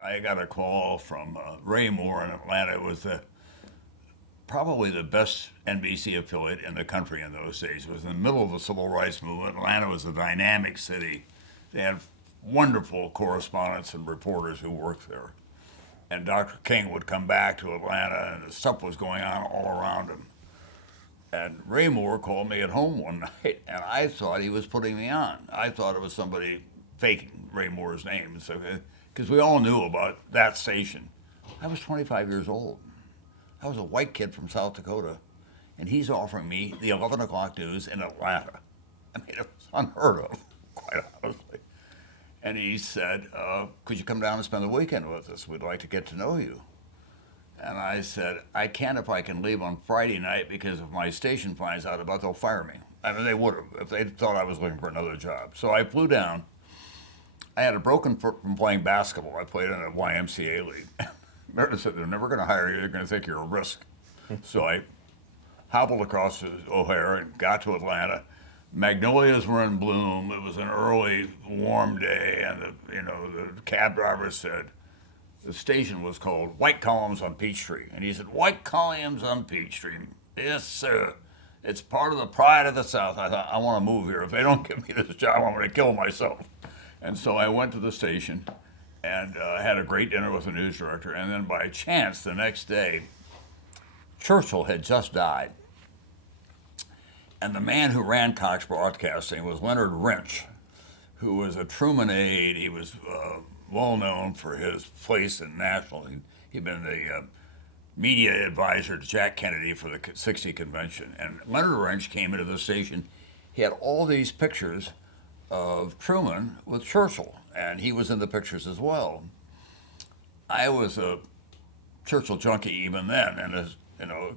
I got a call from Ray Moore in Atlanta. It was probably the best NBC affiliate in the country in those days. It was in the middle of the civil rights movement. Atlanta was a dynamic city. They had wonderful correspondents and reporters who worked there. And Dr. King would come back to Atlanta, and the stuff was going on all around him. And Ray Moore called me at home one night, and I thought he was putting me on. I thought it was somebody faking Ray Moore's name, because we all knew about that station. I was 25 years old. I was a white kid from South Dakota, and he's offering me the 11 o'clock news in Atlanta. I mean, it was unheard of, quite honestly. And he said, could you come down and spend the weekend with us? We'd like to get to know you. And I said, I can't if I can leave on Friday night, because if my station finds out about it, they'll fire me. I mean, they would have if they thought I was looking for another job. So I flew down. I had a broken foot from playing basketball. I played in a YMCA league. Meredith said, they're never going to hire you. They're going to think you're a risk. So I hobbled across to O'Hare and got to Atlanta. Magnolias were in bloom. It was an early, warm day, and the cab driver said, the station was called White Columns on Peachtree. And he said, White Columns on Peachtree. Yes, sir. It's part of the pride of the South. I thought, I want to move here. If they don't give me this job, I'm going to kill myself. And so I went to the station and had a great dinner with the news director. And then by chance, the next day, Churchill had just died. And the man who ran Cox Broadcasting was Leonard Wrench, who was a Truman aide. He was well known for his place in national. He'd been the media advisor to Jack Kennedy for the '60 convention. And Leonard Wrench came into the station. He had all these pictures of Truman with Churchill, and he was in the pictures as well. I was a Churchill junkie even then, and as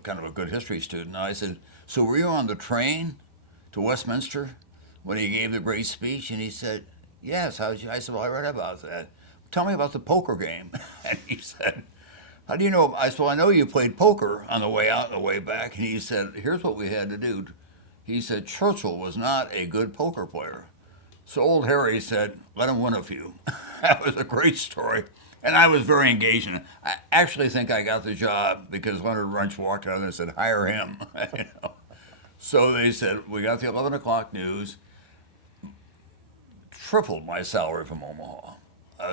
kind of a good history student. I said, so were you on the train to Westminster when he gave the great speech? And he said, yes. I said, well, I read about that. Tell me about the poker game. And he said, how do you know? I said, well, I know you played poker on the way out and the way back. And he said, here's what we had to do. He said, Churchill was not a good poker player. So old Harry said, let him win a few. That was a great story. And I was very engaged in it. I actually think I got the job because Leonard Wrench walked out and said, hire him. So they said, we got the 11 o'clock news, tripled my salary from Omaha.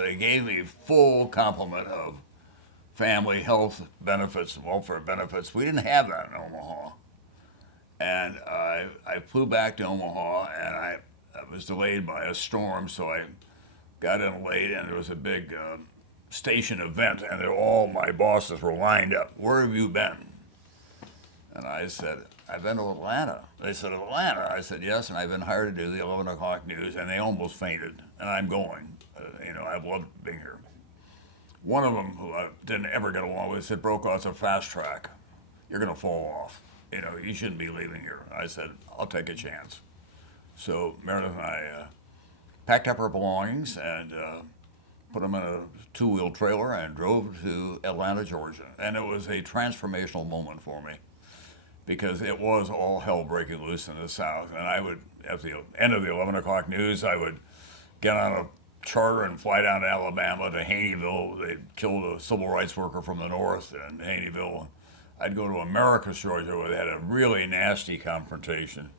They gave me full complement of family health benefits, welfare benefits. We didn't have that in Omaha. And I flew back to Omaha, and I was delayed by a storm, so I got in late, and there was a big station event, and all my bosses were lined up. Where have you been? And I said, I've been to Atlanta. They said, Atlanta? I said, yes, and I've been hired to do the 11 o'clock news, and they almost fainted, and I'm going. I've loved being here. One of them, who I didn't ever get along with, said, Brokaw, it's a fast track. You're going to fall off. You shouldn't be leaving here. I said, I'll take a chance. So Meredith and I packed up our belongings and put them in a two-wheel trailer and drove to Atlanta, Georgia. And it was a transformational moment for me because it was all hell breaking loose in the South. And I would, at the end of the 11 o'clock news, I would get on a charter and fly down to Alabama to Haneyville. They'd killed a civil rights worker from the north in Haneyville. I'd go to Americus, Georgia, where they had a really nasty confrontation.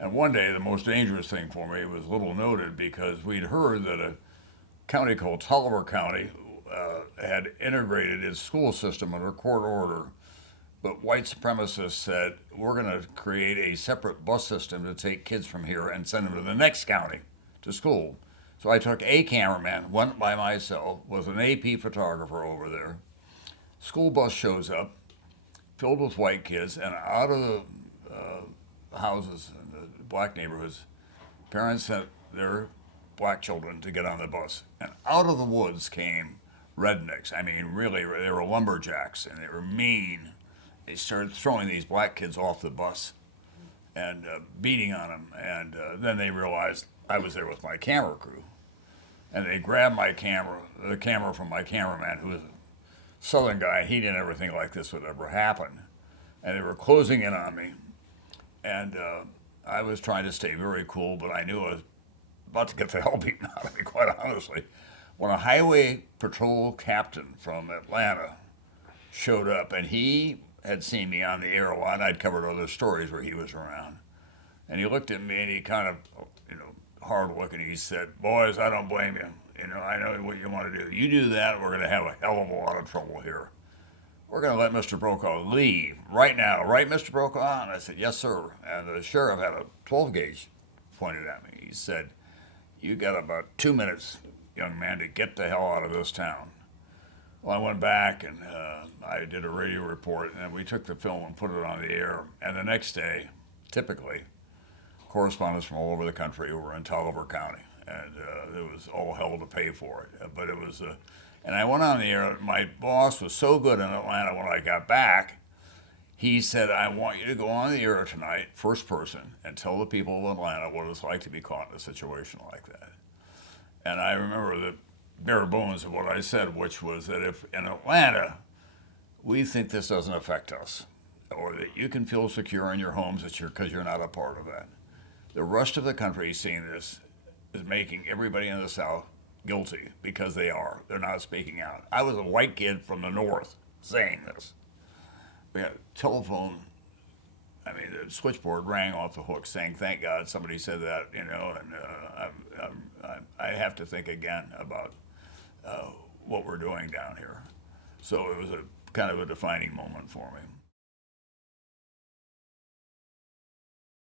And one day, the most dangerous thing for me was little noted because we'd heard that a county called Tolliver County had integrated its school system under court order, but white supremacists said, we're going to create a separate bus system to take kids from here and send them to the next county to school. So I took a cameraman, went by myself, with an AP photographer over there. School bus shows up, filled with white kids, and out of the houses in the black neighborhoods, parents sent their black children to get on the bus. And out of the woods came rednecks. I mean, really, they were lumberjacks, and they were mean. They started throwing these black kids off the bus and beating on them. And then they realized I was there with my camera crew. And they grabbed my camera, the camera from my cameraman, who was a Southern guy. He didn't ever think like this would ever happen. And they were closing in on me. And I was trying to stay very cool, but I knew I was about to get the hell beaten out of me, quite honestly. when a highway patrol captain from Atlanta showed up, and he had seen me on the air a lot. I'd covered other stories where he was around, and he looked at me and he kind of, hard looking. He said, "Boys, I don't blame you. I know what you want to do. You do that, we're going to have a hell of a lot of trouble here. We're going to let Mr. Brokaw leave right now, right, Mr. Brokaw?" And I said, "Yes, sir." And the sheriff had a 12 gauge pointed at me. He said, "You got about 2 minutes, young man, to get the hell out of this town." Well, I went back and I did a radio report, and we took the film and put it on the air. And the next day, typically, correspondents from all over the country were in Tolliver County, and it was all hell to pay for it. But it was, and I went on the air. My boss was so good in Atlanta when I got back. He said, "I want you to go on the air tonight, first person, and tell the people of Atlanta what it's like to be caught in a situation like that." And I remember the bare bones of what I said, which was that if in Atlanta we think this doesn't affect us, or that you can feel secure in your homes because you're not a part of that, the rest of the country seeing this is making everybody in the South guilty because they are. They're not speaking out. I was a white kid from the North saying this. We had a telephone. I mean, the switchboard rang off the hook saying, "Thank God somebody said that," and I have to think again about what we're doing down here. So it was a kind of a defining moment for me.